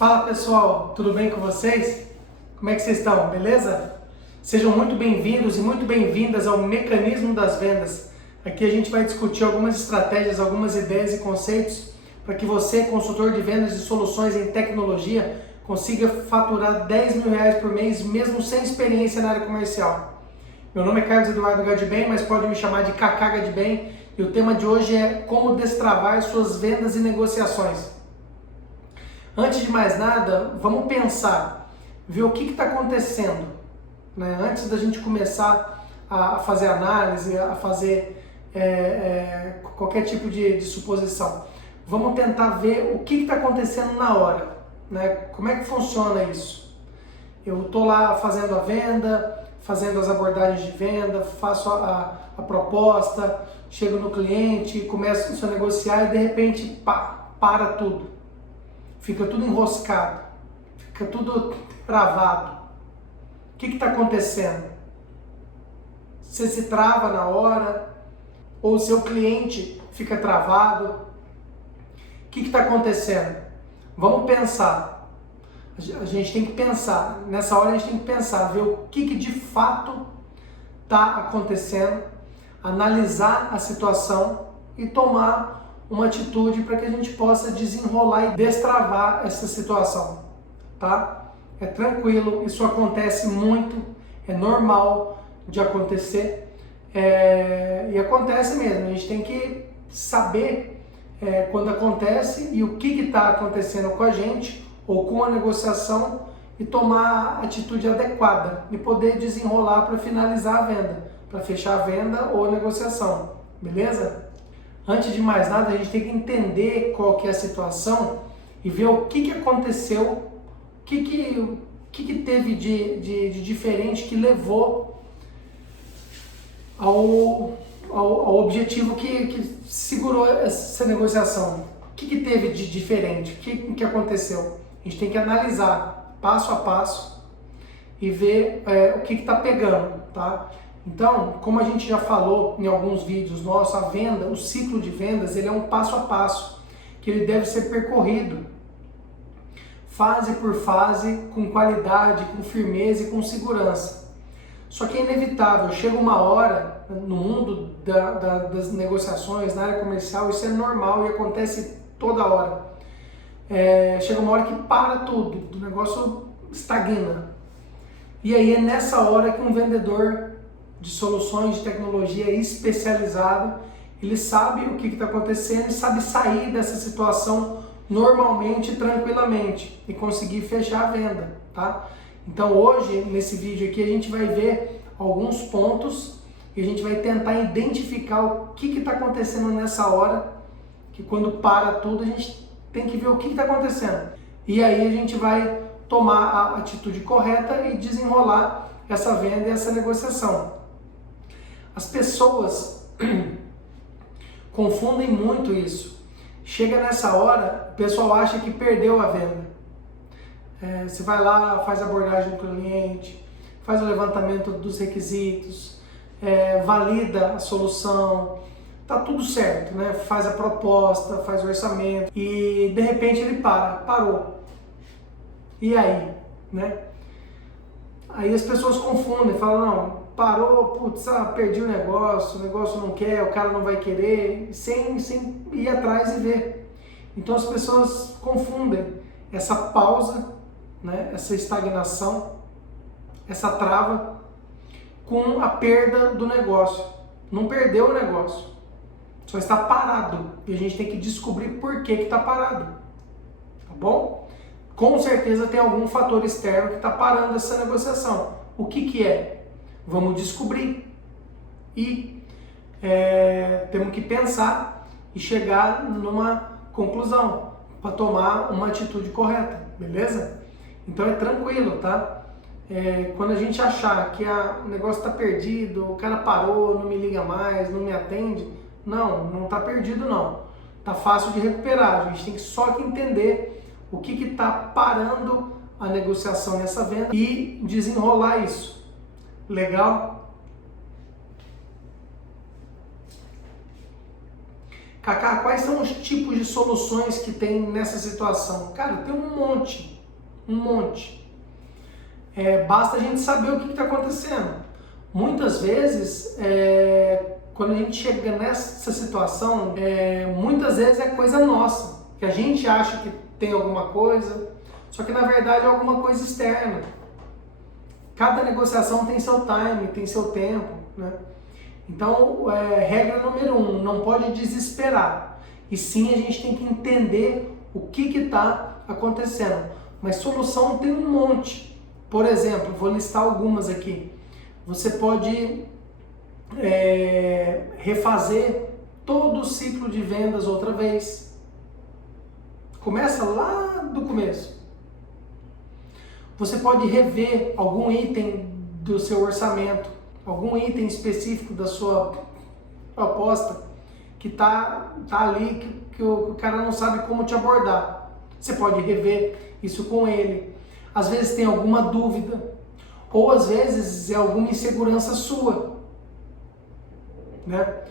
Fala pessoal, tudo bem com vocês? Como é que vocês estão? Beleza? Sejam muito bem-vindos e muito bem-vindas ao Mecanismo das Vendas. Aqui a gente vai discutir algumas estratégias, algumas ideias e conceitos para que você, consultor de vendas e soluções em tecnologia, consiga faturar R$10.000 por mês, mesmo sem experiência na área comercial. Meu nome é Carlos Eduardo Gadibem, mas pode me chamar de Kaká Gadibem, e o tema de hoje é como destravar suas vendas e negociações. Antes de mais nada, vamos pensar, ver o que está acontecendo, né? Antes da gente começar a fazer análise, a fazer qualquer tipo de suposição. Vamos tentar ver o que está acontecendo na hora, né? Como é que funciona isso? Eu estou lá fazendo a venda, fazendo as abordagens de venda, faço a proposta, chego no cliente, começo a negociar e de repente para tudo. Fica tudo enroscado, fica tudo travado. O que está acontecendo? Você se trava na hora, ou o seu cliente fica travado? O que está acontecendo? Vamos pensar. A gente tem que pensar, nessa hora a gente tem que pensar, ver o que de fato está acontecendo, analisar a situação e tomar uma atitude para que a gente possa desenrolar e destravar essa situação, tá? É tranquilo, isso acontece muito, é normal de acontecer, e acontece mesmo. A gente tem que saber quando acontece e o que está acontecendo com a gente ou com a negociação e tomar a atitude adequada e poder desenrolar para finalizar a venda, para fechar a venda ou a negociação, beleza? Antes de mais nada, a gente tem que entender qual que é a situação e ver o que aconteceu, o que teve de diferente que levou ao objetivo que segurou essa negociação. O que teve de diferente? O que aconteceu? A gente tem que analisar passo a passo e ver o que está pegando, tá? Então, como a gente já falou em alguns vídeos nossos, a venda, o ciclo de vendas, ele é um passo a passo, que ele deve ser percorrido fase por fase, com qualidade, com firmeza e com segurança. Só que é inevitável, chega uma hora no mundo das negociações, na área comercial, isso é normal e acontece toda hora. Chega uma hora que para tudo, o negócio estagna. E aí é nessa hora que um vendedor de soluções de tecnologia especializado, ele sabe o que está acontecendo e sabe sair dessa situação normalmente, tranquilamente e conseguir fechar a venda, tá? Então hoje, nesse vídeo aqui, a gente vai ver alguns pontos e a gente vai tentar identificar o que está acontecendo nessa hora, que quando para tudo a gente tem que ver o que está acontecendo. E aí a gente vai tomar a atitude correta e desenrolar essa venda e essa negociação. As pessoas confundem muito isso. Chega nessa hora, o pessoal acha que perdeu a venda. Você vai lá, faz a abordagem do cliente, faz o levantamento dos requisitos, valida a solução, tá tudo certo, né? Faz a proposta, faz o orçamento e de repente ele parou. E aí, né? Aí as pessoas confundem, falam, não, parou, putz, perdi o negócio não quer, o cara não vai querer, sem ir atrás e ver. Então as pessoas confundem essa pausa, né, essa estagnação, essa trava, com a perda do negócio. Não perdeu o negócio, só está parado. E a gente tem que descobrir por que está parado, tá bom? Com certeza tem algum fator externo que está parando essa negociação. O que é? Vamos descobrir e temos que pensar e chegar numa conclusão para tomar uma atitude correta, beleza? Então é tranquilo, tá? Quando a gente achar que o negócio está perdido, o cara parou, não me liga mais, não me atende, não está perdido não. Tá fácil de recuperar, a gente tem só que entender o que está parando a negociação nessa venda e desenrolar isso. Legal? Kaká, quais são os tipos de soluções que tem nessa situação? Cara, tem um monte, um monte. Basta a gente saber o que está acontecendo. Muitas vezes, quando a gente chega nessa situação, muitas vezes é coisa nossa, que a gente acha que tem alguma coisa, só que na verdade é alguma coisa externa. Cada negociação tem seu time, tem seu tempo, né? Então, regra número 1, não pode desesperar. E sim, a gente tem que entender o que está acontecendo. Mas solução tem um monte. Por exemplo, vou listar algumas aqui. Você pode refazer todo o ciclo de vendas outra vez. Começa lá do começo. Você pode rever algum item do seu orçamento, algum item específico da sua proposta que tá ali, que o cara não sabe como te abordar. Você pode rever isso com ele. Às vezes tem alguma dúvida, ou às vezes é alguma insegurança sua, né?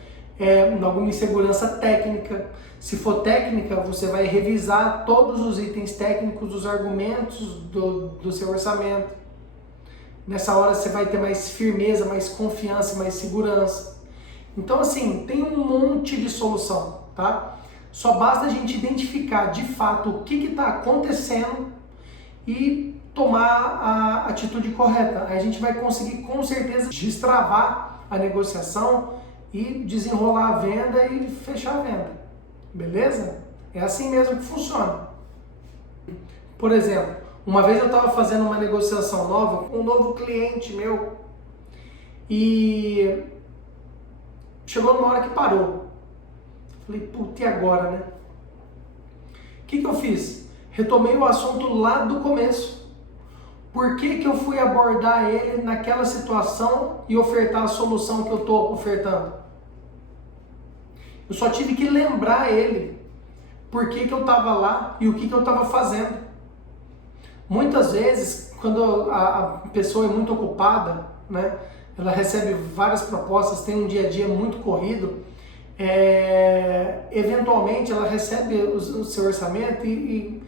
Alguma insegurança técnica. Se for técnica, você vai revisar todos os itens técnicos, os argumentos do seu orçamento. Nessa hora você vai ter mais firmeza, mais confiança, mais segurança. Então assim, tem um monte de solução, tá? Só basta a gente identificar de fato o que está acontecendo e tomar a atitude correta. Aí a gente vai conseguir com certeza destravar a negociação e desenrolar a venda e fechar a venda. Beleza? É assim mesmo que funciona. Por exemplo, uma vez eu estava fazendo uma negociação nova com um novo cliente meu e chegou numa hora que parou. Falei, puta, e agora, né? O que eu fiz? Retomei o assunto lá do começo. Por que eu fui abordar ele naquela situação e ofertar a solução que eu estou ofertando? Eu só tive que lembrar ele por que eu estava lá e o que eu estava fazendo. Muitas vezes, quando a pessoa é muito ocupada, né, ela recebe várias propostas, tem um dia a dia muito corrido, eventualmente ela recebe o seu orçamento e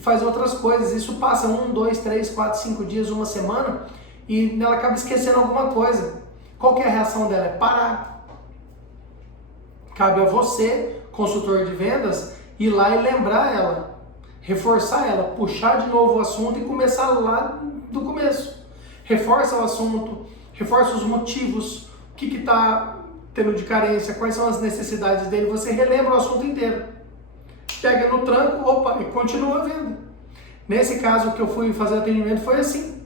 faz outras coisas. Isso passa 1, 2, 3, 4, 5 dias, uma semana e ela acaba esquecendo alguma coisa. Qual que é a reação dela? É parar. Cabe a você, consultor de vendas, ir lá e lembrar ela, reforçar ela, puxar de novo o assunto e começar lá do começo. Reforça o assunto, reforça os motivos, o que está tendo de carência, quais são as necessidades dele, você relembra o assunto inteiro. Pega no tranco, opa, e continua vendo. Nesse caso que eu fui fazer atendimento foi assim.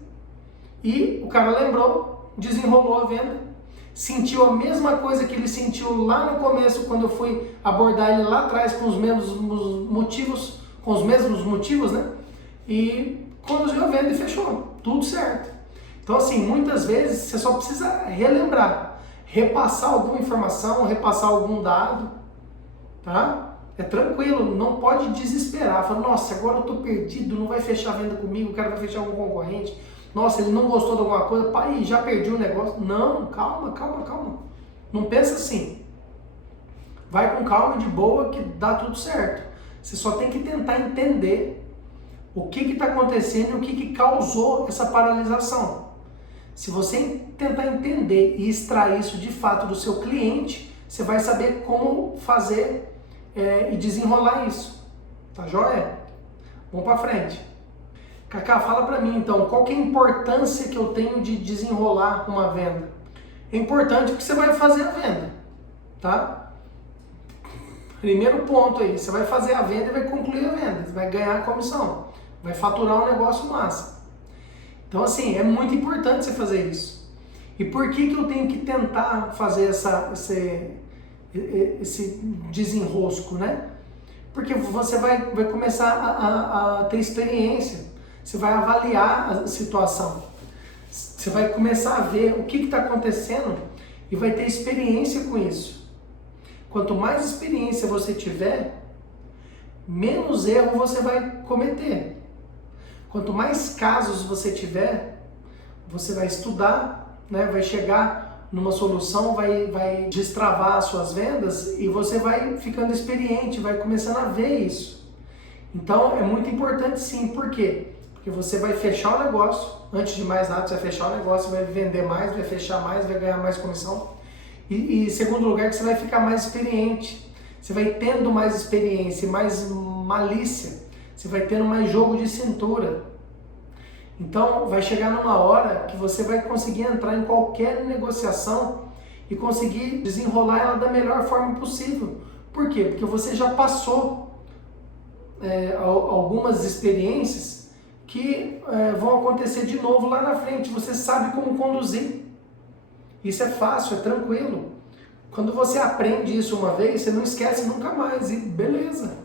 E o cara lembrou, desenrolou a venda, sentiu a mesma coisa que ele sentiu lá no começo, quando eu fui abordar ele lá atrás com os mesmos motivos, né? E conduziu a venda e fechou, tudo certo. Então assim, muitas vezes você só precisa relembrar, repassar alguma informação, repassar algum dado, tá? É tranquilo, não pode desesperar. Fala, nossa, agora eu tô perdido, não vai fechar a venda comigo, o cara vai fechar algum concorrente. Nossa, ele não gostou de alguma coisa, pai, já perdi o negócio. Não, calma. Não pensa assim. Vai com calma, de boa, que dá tudo certo. Você só tem que tentar entender o que está acontecendo e o que causou essa paralisação. Se você tentar entender e extrair isso de fato do seu cliente, você vai saber como fazer e desenrolar isso. Tá joia? Vamos para frente. Kaká, fala para mim então, qual que é a importância que eu tenho de desenrolar uma venda? É importante porque você vai fazer a venda, tá? Primeiro ponto aí, você vai fazer a venda e vai concluir a venda, você vai ganhar a comissão, vai faturar um negócio massa. Então assim, é muito importante você fazer isso. E por que eu tenho que tentar fazer esse desenrosco, né? Porque você vai começar a ter experiência, você vai avaliar a situação, você vai começar a ver o que está acontecendo e vai ter experiência com isso. Quanto mais experiência você tiver, menos erro você vai cometer. Quanto mais casos você tiver, você vai estudar, né? Vai chegar numa solução vai destravar as suas vendas e você vai ficando experiente, vai começando a ver isso. Então é muito importante sim, por quê? Porque você vai fechar o negócio, antes de mais nada você vai fechar o negócio, vai vender mais, vai fechar mais, vai ganhar mais comissão. E segundo lugar, que você vai ficar mais experiente, você vai tendo mais experiência, mais malícia, você vai tendo mais jogo de cintura. Então vai chegar numa hora que você vai conseguir entrar em qualquer negociação e conseguir desenrolar ela da melhor forma possível. Por quê? Porque você já passou algumas experiências que vão acontecer de novo lá na frente. Você sabe como conduzir. Isso é fácil, é tranquilo. Quando você aprende isso uma vez, você não esquece nunca mais e beleza.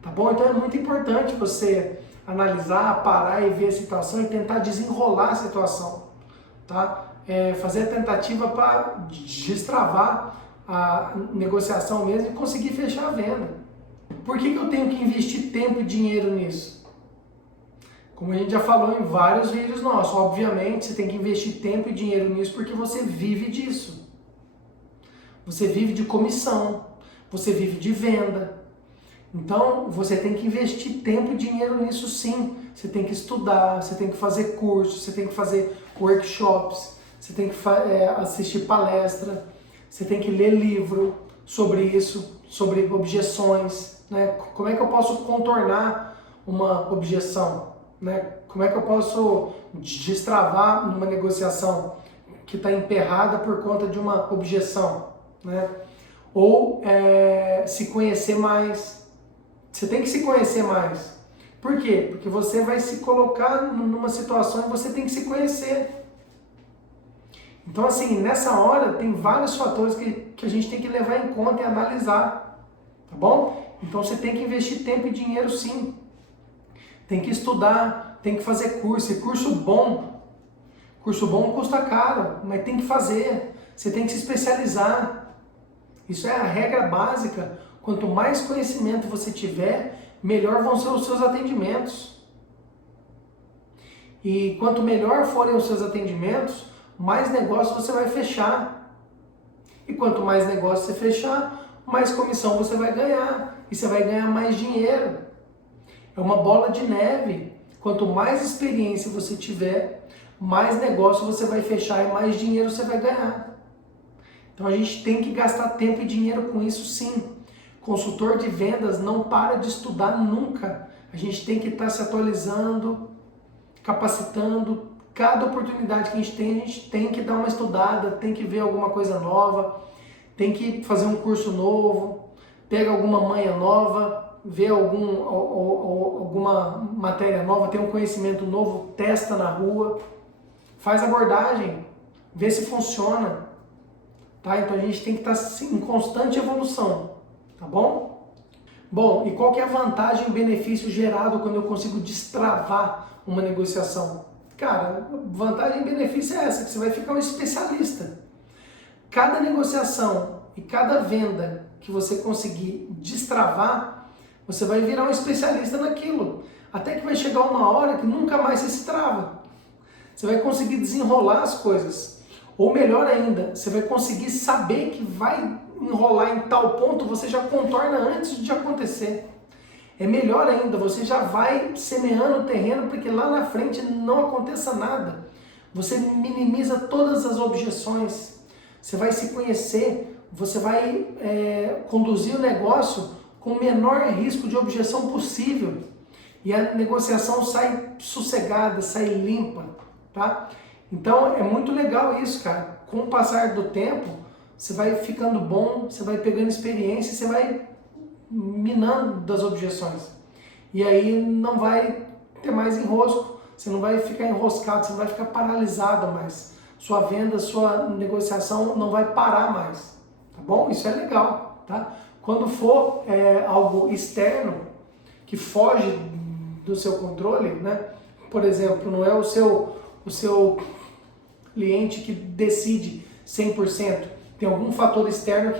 Tá bom? Então é muito importante você analisar, parar e ver a situação e tentar desenrolar a situação, tá? Fazer a tentativa para destravar a negociação mesmo e conseguir fechar a venda. Por que eu tenho que investir tempo e dinheiro nisso? Como a gente já falou em vários vídeos nossos, obviamente você tem que investir tempo e dinheiro nisso porque você vive disso. Você vive de comissão, você vive de venda. Então, você tem que investir tempo e dinheiro nisso sim. Você tem que estudar, você tem que fazer cursos, você tem que fazer workshops, você tem que assistir palestra, você tem que ler livro sobre isso, sobre objeções, né? Como é que eu posso contornar uma objeção, né? Como é que eu posso destravar numa negociação que está emperrada por conta de uma objeção, né? Ou se conhecer mais. Você tem que se conhecer mais. Por quê? Porque você vai se colocar numa situação e você tem que se conhecer. Então, assim, nessa hora tem vários fatores que a gente tem que levar em conta e analisar. Tá bom? Então, você tem que investir tempo e dinheiro sim. Tem que estudar, tem que fazer curso. E curso bom custa caro, mas tem que fazer. Você tem que se especializar. Isso é a regra básica. Quanto mais conhecimento você tiver, melhor vão ser os seus atendimentos. E quanto melhor forem os seus atendimentos, mais negócio você vai fechar. E quanto mais negócio você fechar, mais comissão você vai ganhar. E você vai ganhar mais dinheiro. É uma bola de neve. Quanto mais experiência você tiver, mais negócio você vai fechar e mais dinheiro você vai ganhar. Então a gente tem que gastar tempo e dinheiro com isso sim. Consultor de vendas não para de estudar nunca. A gente tem que estar se atualizando, capacitando. Cada oportunidade que a gente tem que dar uma estudada, tem que ver alguma coisa nova, tem que fazer um curso novo, pega alguma manha nova, vê alguma matéria nova, tem um conhecimento novo, testa na rua, faz abordagem, vê se funciona. Tá? Então a gente tem que estar em constante evolução. Tá bom? Bom, e qual que é a vantagem e o benefício gerado quando eu consigo destravar uma negociação? Cara, vantagem e benefício é essa, que você vai ficar um especialista. Cada negociação e cada venda que você conseguir destravar, você vai virar um especialista naquilo. Até que vai chegar uma hora que nunca mais você se trava. Você vai conseguir desenrolar as coisas. Ou melhor ainda, você vai conseguir saber que vai enrolar em tal ponto, você já contorna antes de acontecer. É melhor ainda, você já vai semeando o terreno porque lá na frente não aconteça nada. Você minimiza todas as objeções, você vai se conhecer, você vai conduzir o negócio com o menor risco de objeção possível. E a negociação sai sossegada, sai limpa, tá? Então é muito legal isso, cara. Com o passar do tempo, você vai ficando bom, você vai pegando experiência, você vai minando das objeções. E aí não vai ter mais enrosco, você não vai ficar enroscado, você não vai ficar paralisado mais. Sua venda, sua negociação não vai parar mais, tá bom? Isso é legal, tá? Quando for algo externo, que foge do seu controle, né? Por exemplo, não é o seu cliente que decide 100%. Tem algum fator externo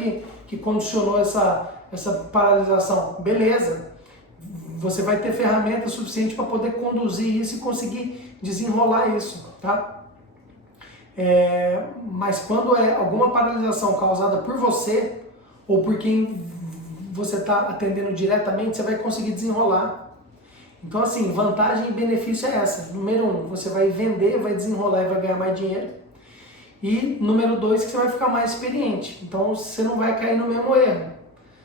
que condicionou essa paralisação. Beleza, você vai ter ferramentas suficientes para poder conduzir isso e conseguir desenrolar isso, tá? Mas quando é alguma paralisação causada por você ou por quem você está atendendo diretamente, você vai conseguir desenrolar. Então, assim, vantagem e benefício é essa. Número 1, você vai vender, vai desenrolar e vai ganhar mais dinheiro. E número 2, que você vai ficar mais experiente. Então, você não vai cair no mesmo erro.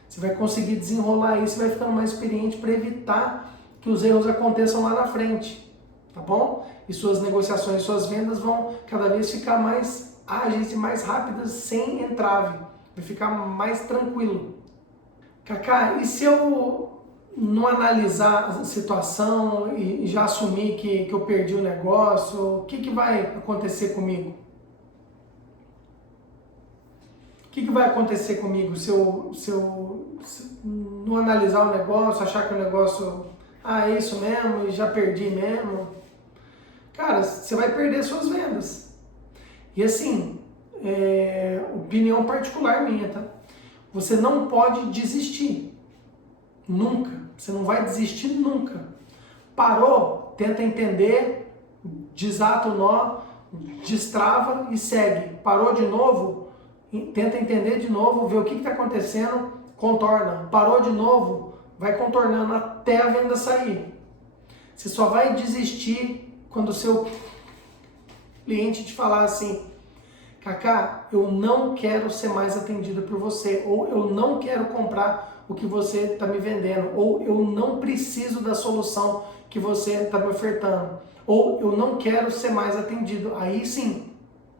Você vai conseguir desenrolar isso, você vai ficando mais experiente para evitar que os erros aconteçam lá na frente. Tá bom? E suas negociações, suas vendas vão cada vez ficar mais ágeis e mais rápidas, sem entrave. Vai ficar mais tranquilo. Cacá, e se eu não analisar a situação e já assumir que eu perdi o negócio, o que vai acontecer comigo? O que vai acontecer comigo se eu não analisar o negócio, achar que o negócio, é isso mesmo, e já perdi mesmo? Cara, você vai perder suas vendas. E assim, opinião particular minha, tá? Você não pode desistir. Nunca. Você não vai desistir nunca. Parou, tenta entender, desata o nó, destrava e segue. Parou de novo, tenta entender de novo, ver o que está acontecendo, contorna. Parou de novo, vai contornando até a venda sair. Você só vai desistir quando o seu cliente te falar assim: Cacá, eu não quero ser mais atendido por você, ou eu não quero comprar o que você está me vendendo, ou eu não preciso da solução que você está me ofertando, ou eu não quero ser mais atendido. Aí sim,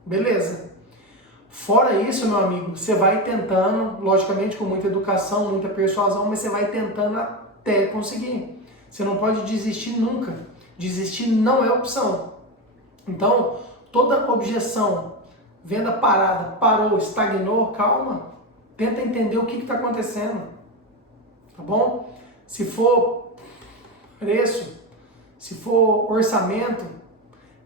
beleza. Fora isso, meu amigo, você vai tentando, logicamente com muita educação, muita persuasão, mas você vai tentando até conseguir. Você não pode desistir nunca. Desistir não é opção. Então, toda objeção, venda parada, parou, estagnou, calma, tenta entender o que está acontecendo, tá bom? Se for preço, se for orçamento,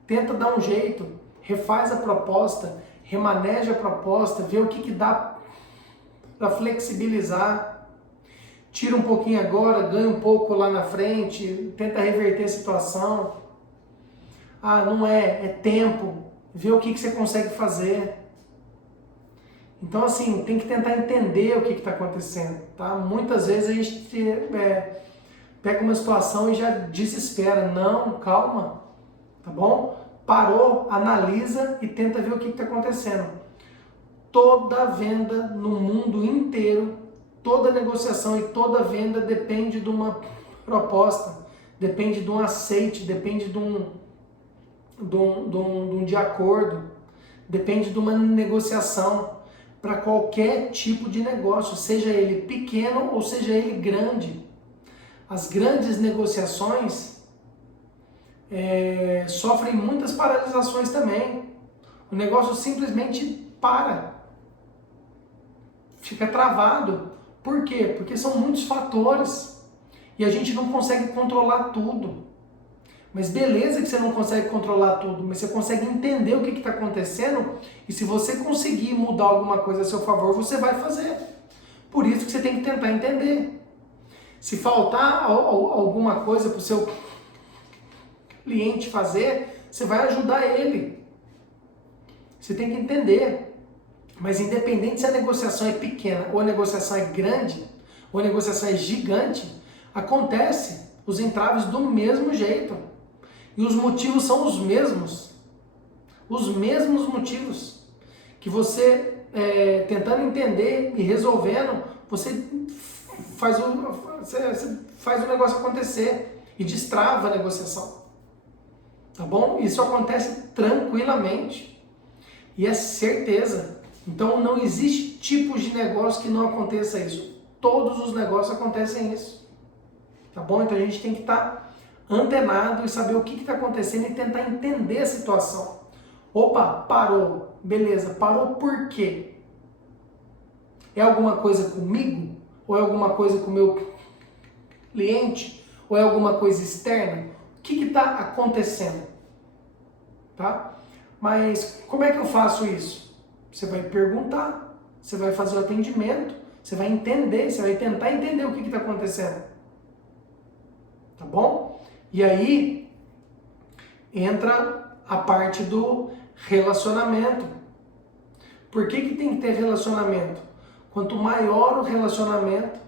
tenta dar um jeito, refaz a proposta, remaneja a proposta, vê o que dá para flexibilizar, tira um pouquinho agora, ganha um pouco lá na frente, tenta reverter a situação. Não é tempo, vê o que você consegue fazer. Então, assim, tem que tentar entender o que está acontecendo, tá? Muitas vezes a gente pega uma situação e já desespera. Não, calma, tá bom? Parou, analisa e tenta ver o que está acontecendo. Toda venda no mundo inteiro, toda negociação e toda venda depende de uma proposta, depende de um aceite, depende de um de acordo, depende de uma negociação para qualquer tipo de negócio, seja ele pequeno ou seja ele grande. As grandes negociações sofrem muitas paralisações também. O negócio simplesmente para, fica travado. Por quê? Porque são muitos fatores e a gente não consegue controlar tudo. Mas beleza que você não consegue controlar tudo, mas você consegue entender o que está acontecendo, e se você conseguir mudar alguma coisa a seu favor, você vai fazer. Por isso que você tem que tentar entender. Se faltar alguma coisa para o seu cliente fazer, você vai ajudar ele. Você tem que entender. Mas independente se a negociação é pequena, ou a negociação é grande, ou a negociação é gigante, acontece os entraves do mesmo jeito. E os motivos são os mesmos motivos, que você, tentando entender e resolvendo, você faz o negócio acontecer e destrava a negociação, tá bom? Isso acontece tranquilamente e é certeza. Então não existe tipo de negócio que não aconteça isso. Todos os negócios acontecem isso, tá bom? Então a gente tem que estar antenado e saber o que está acontecendo e tentar entender a situação. Opa, parou. Beleza, parou por quê? É alguma coisa comigo? Ou é alguma coisa com o meu cliente? Ou é alguma coisa externa? O que está acontecendo? Tá? Mas como é que eu faço isso? Você vai perguntar, você vai fazer o atendimento, você vai entender, você vai tentar entender o que está acontecendo. Tá bom? E aí entra a parte do Relacionamento. Por que tem que ter relacionamento? Quanto maior o relacionamento,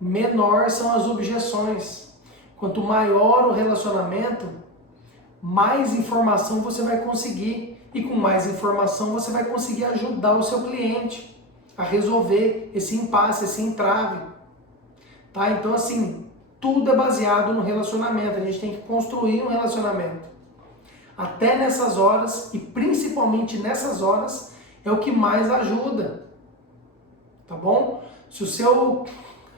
menor são as objeções. Quanto maior o relacionamento, mais informação você vai conseguir. E com mais informação você vai conseguir ajudar o seu cliente a resolver esse impasse, esse entrave. Tá? Então assim, tudo é baseado no relacionamento. A gente tem que construir um relacionamento. Até nessas horas, e principalmente nessas horas, é o que mais ajuda. Tá bom? Se o seu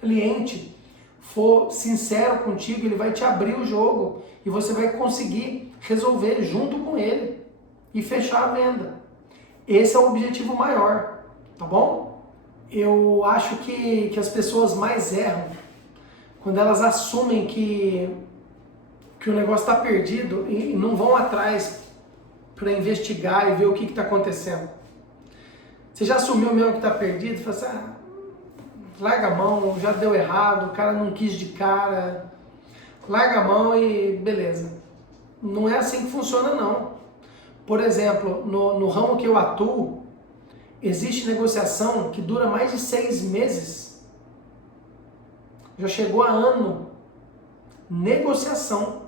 cliente for sincero contigo, ele vai te abrir o jogo e você vai conseguir resolver junto com ele e fechar a venda. Esse é o objetivo maior, tá bom? Eu acho que as pessoas mais erram quando elas assumem que o negócio está perdido e não vão atrás para investigar e ver o que está acontecendo. Você já assumiu mesmo que está perdido? Fala assim, larga a mão, já deu errado, o cara não quis de cara, larga a mão e beleza. Não é assim que funciona não. Por exemplo, no ramo que eu atuo, existe negociação que dura mais de 6 meses. Já chegou a ano. Negociação.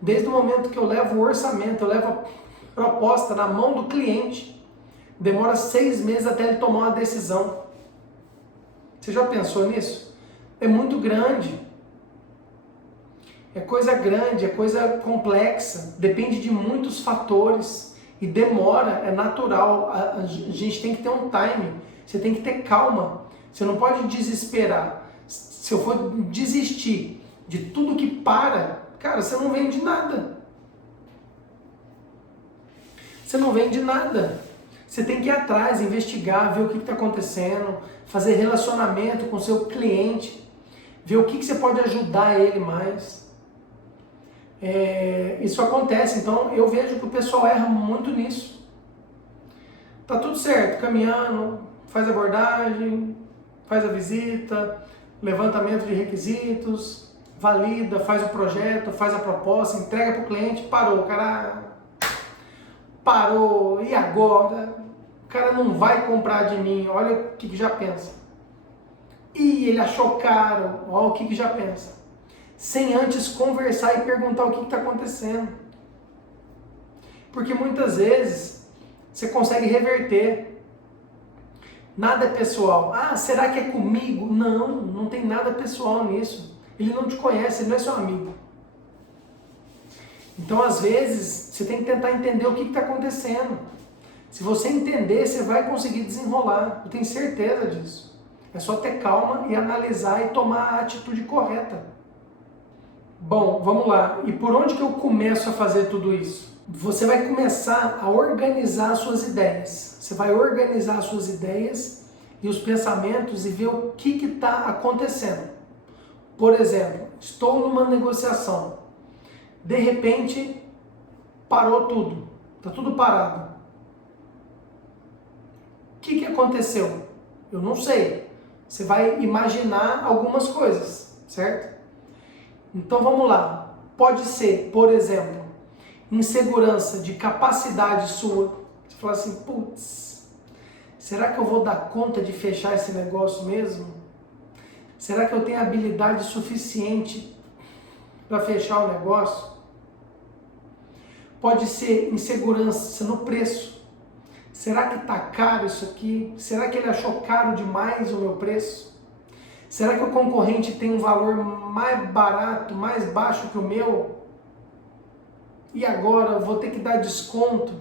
Desde o momento que eu levo o orçamento, eu levo a proposta na mão do cliente, demora 6 meses até ele tomar uma decisão. Você já pensou nisso? É muito grande. É coisa grande, é coisa complexa. Depende de muitos fatores. E demora, é natural. A gente tem que ter um timing. Você tem que ter calma. Você não pode desesperar. Se eu for desistir de tudo que para, cara, você não vende nada. Você não vende nada. Você tem que ir atrás, investigar, ver o que está acontecendo, fazer relacionamento com o seu cliente, ver o que você pode ajudar ele mais. Isso acontece, então eu vejo que o pessoal erra muito nisso. Tá tudo certo, caminhando, faz abordagem, faz a visita, levantamento de requisitos, valida, faz o projeto, faz a proposta, entrega para o cliente, parou, o cara parou, e agora? O cara não vai comprar de mim, olha o que já pensa. Ih, ele achou caro, olha o que já pensa. Sem antes conversar e perguntar o que está acontecendo. Porque muitas vezes você consegue reverter. Nada é pessoal. Ah, será que é comigo? Não, não tem nada pessoal nisso. Ele não te conhece, ele não é seu amigo. Então, às vezes, você tem que tentar entender o que está acontecendo. Se você entender, você vai conseguir desenrolar. Eu tenho certeza disso. É só ter calma e analisar e tomar a atitude correta. Bom, vamos lá. E por onde que eu começo a fazer tudo isso? Você vai começar a organizar as suas ideias. Você vai organizar as suas ideias e os pensamentos e ver o que está acontecendo. Por exemplo, estou numa negociação. De repente, parou tudo. Está tudo parado. O que aconteceu? Eu não sei. Você vai imaginar algumas coisas, certo? Então vamos lá. Pode ser, por exemplo, insegurança de capacidade sua. Você fala assim, putz, será que eu vou dar conta de fechar esse negócio mesmo? Será que eu tenho habilidade suficiente para fechar o negócio? Pode ser insegurança no preço. Será que está caro isso aqui? Será que ele achou caro demais o meu preço? Será que o concorrente tem um valor mais barato, mais baixo que o meu? E agora eu vou ter que dar desconto?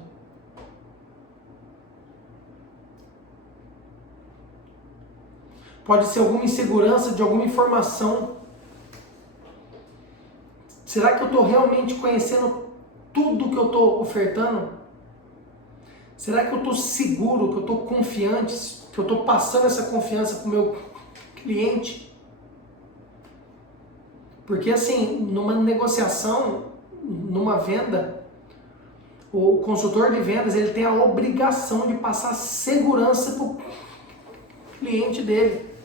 Pode ser alguma insegurança de alguma informação. Será que eu estou realmente conhecendo tudo que eu estou ofertando? Será que eu estou seguro, que eu estou confiante, que eu estou passando essa confiança para o meu cliente? Porque assim, numa negociação, numa venda, o consultor de vendas ele tem a obrigação de passar segurança para o cliente dele.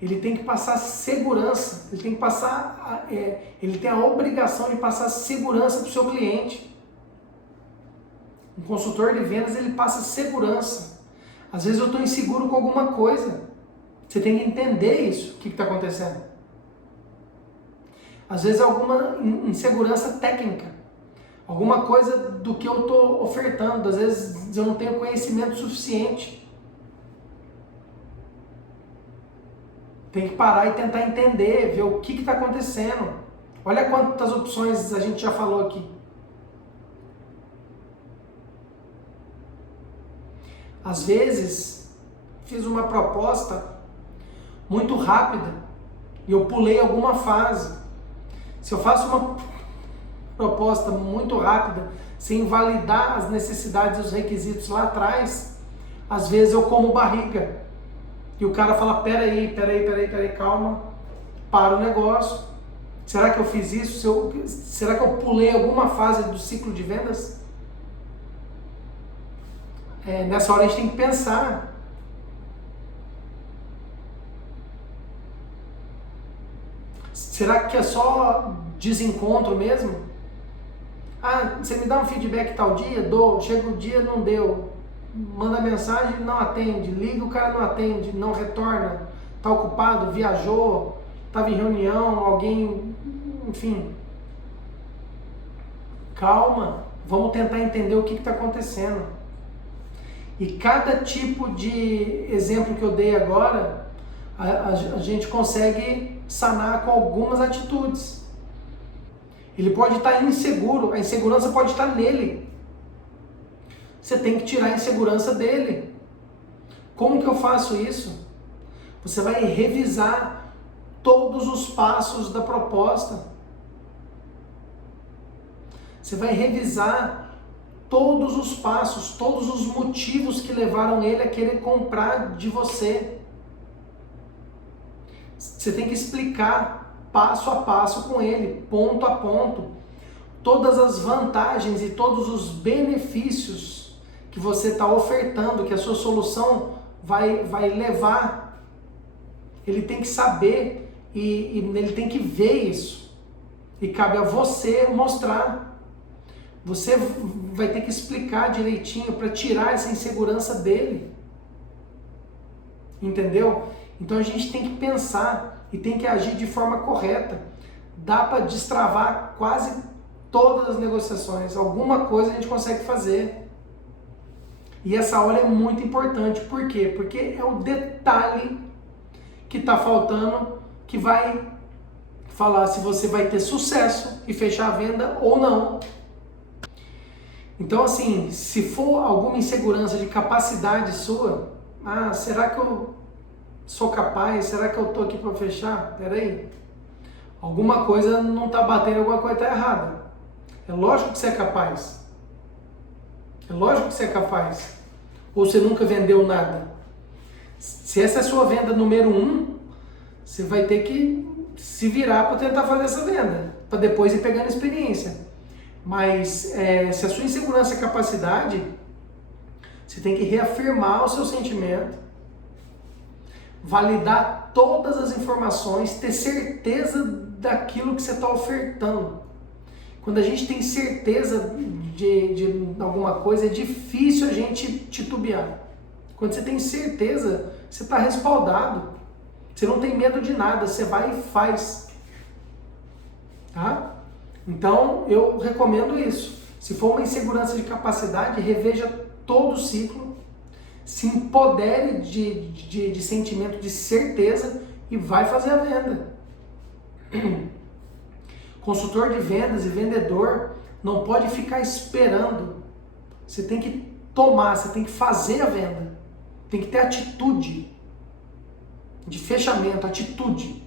Ele tem que passar segurança, ele tem que ele tem a obrigação de passar segurança para o seu cliente. consultor de vendas, ele passa segurança. Às vezes eu estou inseguro com alguma coisa. Você tem que entender isso, o que está acontecendo. Às vezes é alguma insegurança técnica, alguma coisa do que eu estou ofertando. Às vezes eu não tenho conhecimento suficiente. Tem que parar e tentar entender, ver o que está acontecendo. Olha quantas opções a gente já falou aqui. Às vezes, fiz uma proposta muito rápida e eu pulei alguma fase. Se eu faço uma proposta muito rápida, sem validar as necessidades e os requisitos lá atrás, às vezes eu como barriga. E o cara fala, peraí, calma, para o negócio. Será que eu fiz isso? Será que eu pulei alguma fase do ciclo de vendas? Nessa hora a gente tem que pensar. Será que é só desencontro mesmo? Ah, você me dá um feedback tal dia? Dou. Chega o dia, não deu. Manda mensagem, não atende. Liga, o cara não atende, não retorna. Está ocupado, viajou, estava em reunião, alguém... Enfim. Calma. Vamos tentar entender o que está acontecendo. E cada tipo de exemplo que eu dei agora, a gente consegue sanar com algumas atitudes. Ele pode estar inseguro, a insegurança pode estar nele. Você tem que tirar a insegurança dele. Como que eu faço isso? Você vai revisar todos os passos da proposta. Você vai revisar todos os passos, todos os motivos que levaram ele a querer comprar de você. Você tem que explicar passo a passo com ele, ponto a ponto, todas as vantagens e todos os benefícios que você está ofertando, que a sua solução vai levar. Ele tem que saber e ele tem que ver isso. E cabe a você mostrar. Você vai ter que explicar direitinho para tirar essa insegurança dele. Entendeu? Então a gente tem que pensar e tem que agir de forma correta. Dá para destravar quase todas as negociações. Alguma coisa a gente consegue fazer. E essa hora é muito importante. Por quê? Porque é o detalhe que está faltando que vai falar se você vai ter sucesso e fechar a venda ou não. Então, assim, se for alguma insegurança de capacidade sua, será que eu sou capaz? Será que eu estou aqui para fechar? Peraí, alguma coisa não está batendo, alguma coisa está errada. É lógico que você é capaz. É lógico que você é capaz. Ou você nunca vendeu nada. Se essa é a sua venda número 1, você vai ter que se virar para tentar fazer essa venda, para depois ir pegando experiência. Mas se a sua insegurança é capacidade, você tem que reafirmar o seu sentimento, validar todas as informações, ter certeza daquilo que você está ofertando. Quando a gente tem certeza de alguma coisa, é difícil a gente titubear. Quando você tem certeza, você está respaldado. Você não tem medo de nada, você vai e faz. Tá? Então, eu recomendo isso. Se for uma insegurança de capacidade, reveja todo o ciclo, se empodere de sentimento de certeza e vai fazer a venda. Consultor de vendas e vendedor não pode ficar esperando. Você tem que tomar, você tem que fazer a venda. Tem que ter atitude de fechamento, atitude.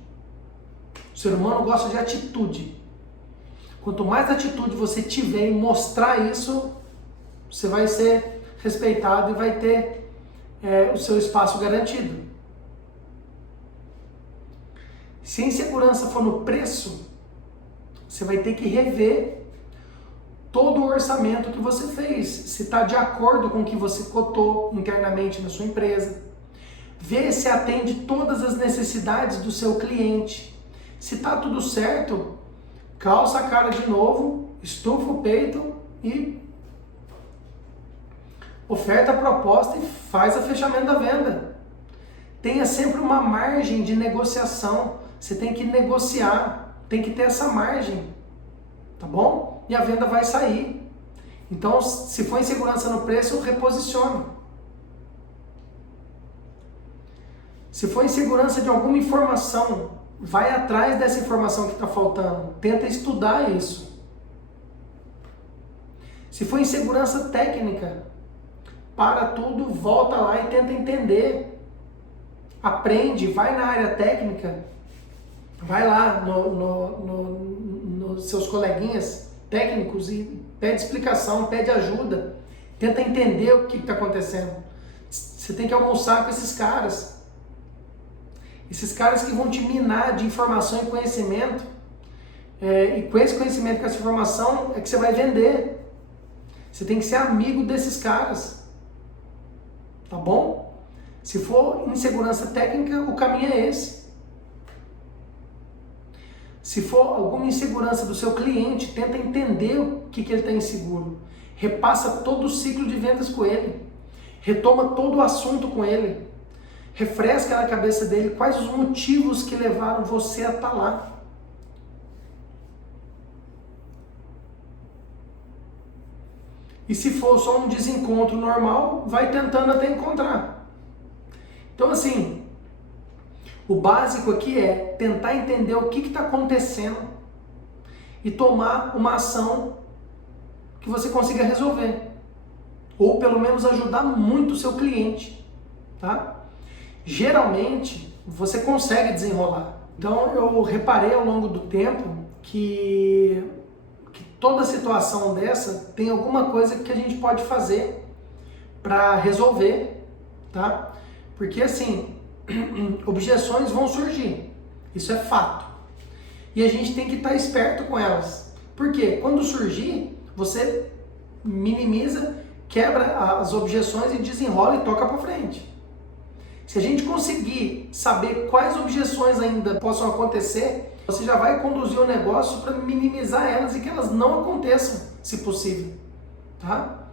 O ser humano gosta de atitude. Quanto mais atitude você tiver em mostrar isso, você vai ser respeitado e vai ter o seu espaço garantido. Se a insegurança for no preço, você vai ter que rever todo o orçamento que você fez, se está de acordo com o que você cotou internamente na sua empresa. Ver se atende todas as necessidades do seu cliente. Se está tudo certo, calça a cara de novo, estufa o peito e Oferta a proposta e faz o fechamento da venda. Tenha sempre uma margem de negociação. Você tem que negociar, tem que ter essa margem, tá bom? E a venda vai sair. Então, se for insegurança no preço, reposicione. Se for insegurança de alguma informação, vai atrás dessa informação que está faltando. Tenta estudar isso. Se for insegurança técnica, para tudo, volta lá e tenta entender. Aprende, vai na área técnica, vai lá nos seus coleguinhas técnicos e pede explicação, pede ajuda. Tenta entender o que está acontecendo. Você tem que almoçar com esses caras. Esses caras que vão te minar de informação e conhecimento. E com esse conhecimento, com essa informação, é que você vai vender. Você tem que ser amigo desses caras. Tá bom? Se for insegurança técnica, o caminho é esse. Se for alguma insegurança do seu cliente, tenta entender o que ele está inseguro. Repassa todo o ciclo de vendas com ele. Retoma todo o assunto com ele. Refresca na cabeça dele quais os motivos que levaram você a estar lá. E se for só um desencontro normal, vai tentando até encontrar. Então assim, o básico aqui é tentar entender o que está acontecendo e tomar uma ação que você consiga resolver. Ou pelo menos ajudar muito o seu cliente, tá? Geralmente, você consegue desenrolar. Então, eu reparei ao longo do tempo que toda situação dessa tem alguma coisa que a gente pode fazer para resolver, tá? Porque, assim, objeções vão surgir. Isso é fato. E a gente tem que estar esperto com elas. Por quê? Quando surgir, você minimiza, quebra as objeções e desenrola e toca para frente. Se a gente conseguir saber quais objeções ainda possam acontecer, você já vai conduzir o negócio para minimizar elas e que elas não aconteçam, se possível. Tá?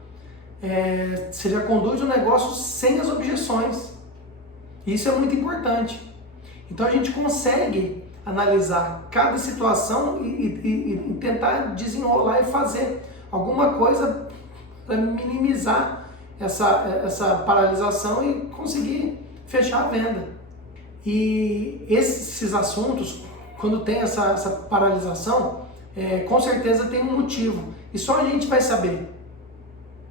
Você já conduz o negócio sem as objeções. Isso é muito importante. Então a gente consegue analisar cada situação e tentar desenrolar e fazer alguma coisa para minimizar essa paralisação e conseguir fechar a venda. E esses assuntos, quando tem essa paralisação, com certeza tem um motivo. E só a gente vai saber.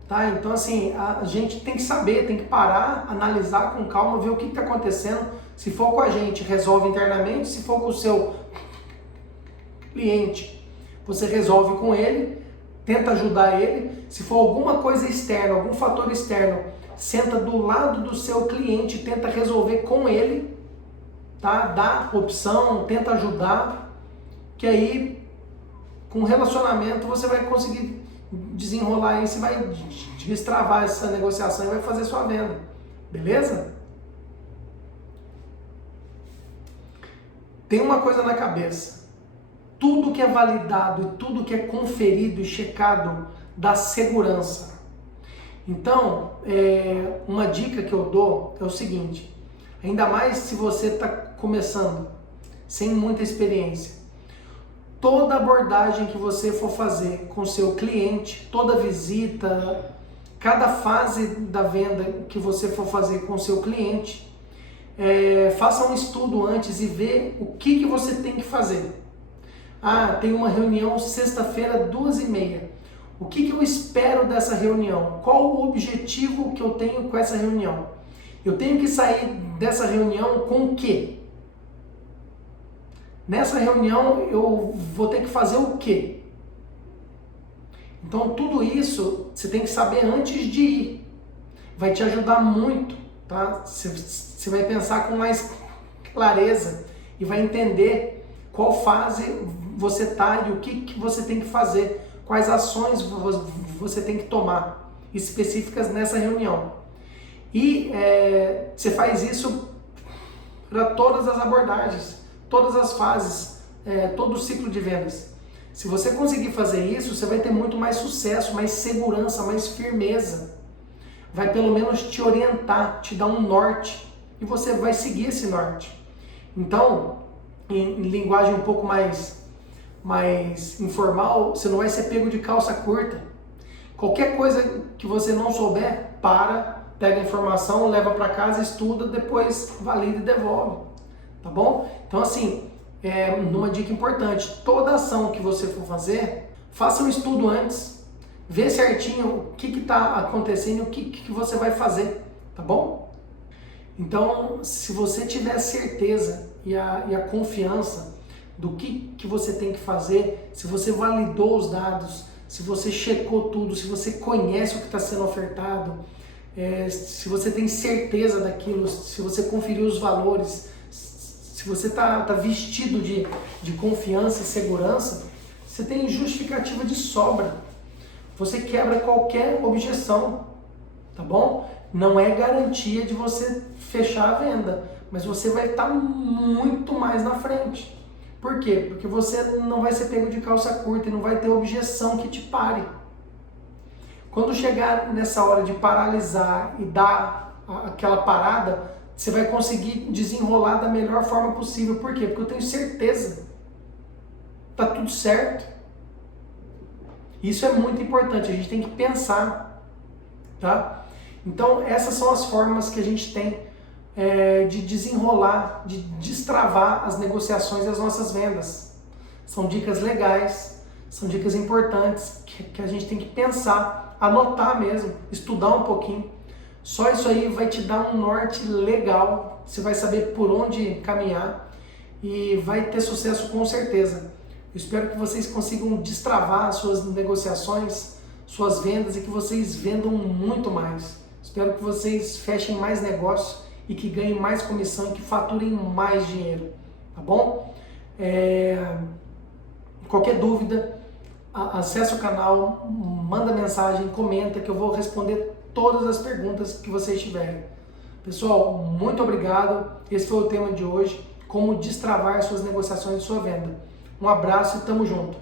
Tá? Então, assim, a gente tem que saber, tem que parar, analisar com calma, ver o que está acontecendo. Se for com a gente, resolve internamente. Se for com o seu cliente, você resolve com ele, tenta ajudar ele. Se for alguma coisa externa, algum fator externo, senta do lado do seu cliente, tenta resolver com ele, tá? Dá opção, tenta ajudar, que aí, com relacionamento, você vai conseguir desenrolar isso, vai destravar essa negociação e vai fazer sua venda, beleza? Tem uma coisa na cabeça, tudo que é validado e tudo que é conferido e checado dá segurança. Então, uma dica que eu dou é o seguinte, ainda mais se você está começando, sem muita experiência, toda abordagem que você for fazer com seu cliente, toda visita, cada fase da venda que você for fazer com seu cliente, faça um estudo antes e vê o que você tem que fazer. Ah, tem uma reunião sexta-feira, 2h30. O que eu espero dessa reunião? Qual o objetivo que eu tenho com essa reunião? Eu tenho que sair dessa reunião com o quê? Nessa reunião eu vou ter que fazer o quê? Então tudo isso você tem que saber antes de ir. Vai te ajudar muito, tá? Você vai pensar com mais clareza e vai entender qual fase você está e o que você tem que fazer, quais ações você tem que tomar específicas nessa reunião. E você faz isso para todas as abordagens, todas as fases, todo o ciclo de vendas. Se você conseguir fazer isso, você vai ter muito mais sucesso, mais segurança, mais firmeza. vai pelo menos te orientar, te dar um norte, e você vai seguir esse norte. Então, em linguagem um pouco mais informal, você não vai ser pego de calça curta. Qualquer coisa que você não souber, pega a informação, leva para casa, estuda, depois valida e devolve, tá bom? Então assim, numa dica importante, toda ação que você for fazer, faça um estudo antes, vê certinho o que está acontecendo e o que você vai fazer, tá bom? Então, se você tiver certeza e a confiança do que você tem que fazer, se você validou os dados, se você checou tudo, se você conhece o que está sendo ofertado, se você tem certeza daquilo, se você conferiu os valores, se você está vestido de confiança e segurança, você tem justificativa de sobra. Você quebra qualquer objeção, tá bom? Não é garantia de você fechar a venda, mas você vai estar muito mais na frente. Por quê? Porque você não vai ser pego de calça curta e não vai ter objeção que te pare. Quando chegar nessa hora de paralisar e dar aquela parada, você vai conseguir desenrolar da melhor forma possível. Por quê? Porque eu tenho certeza. Tá tudo certo. Isso é muito importante, a gente tem que pensar, tá? Então, essas são as formas que a gente tem de desenrolar, de destravar as negociações e as nossas vendas. São dicas legais, são dicas importantes que a gente tem que pensar, anotar mesmo, estudar um pouquinho. Só isso aí vai te dar um norte legal, você vai saber por onde caminhar e vai ter sucesso com certeza. Eu espero que vocês consigam destravar suas negociações, suas vendas e que vocês vendam muito mais. Espero que vocês fechem mais negócios e que ganhem mais comissão e que faturem mais dinheiro, tá bom? Qualquer dúvida, acesse o canal, manda mensagem, comenta que eu vou responder todas as perguntas que vocês tiverem. Pessoal, muito obrigado. Esse foi o tema de hoje, como destravar suas negociações e sua venda. Um abraço e tamo junto.